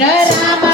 Jai Rama.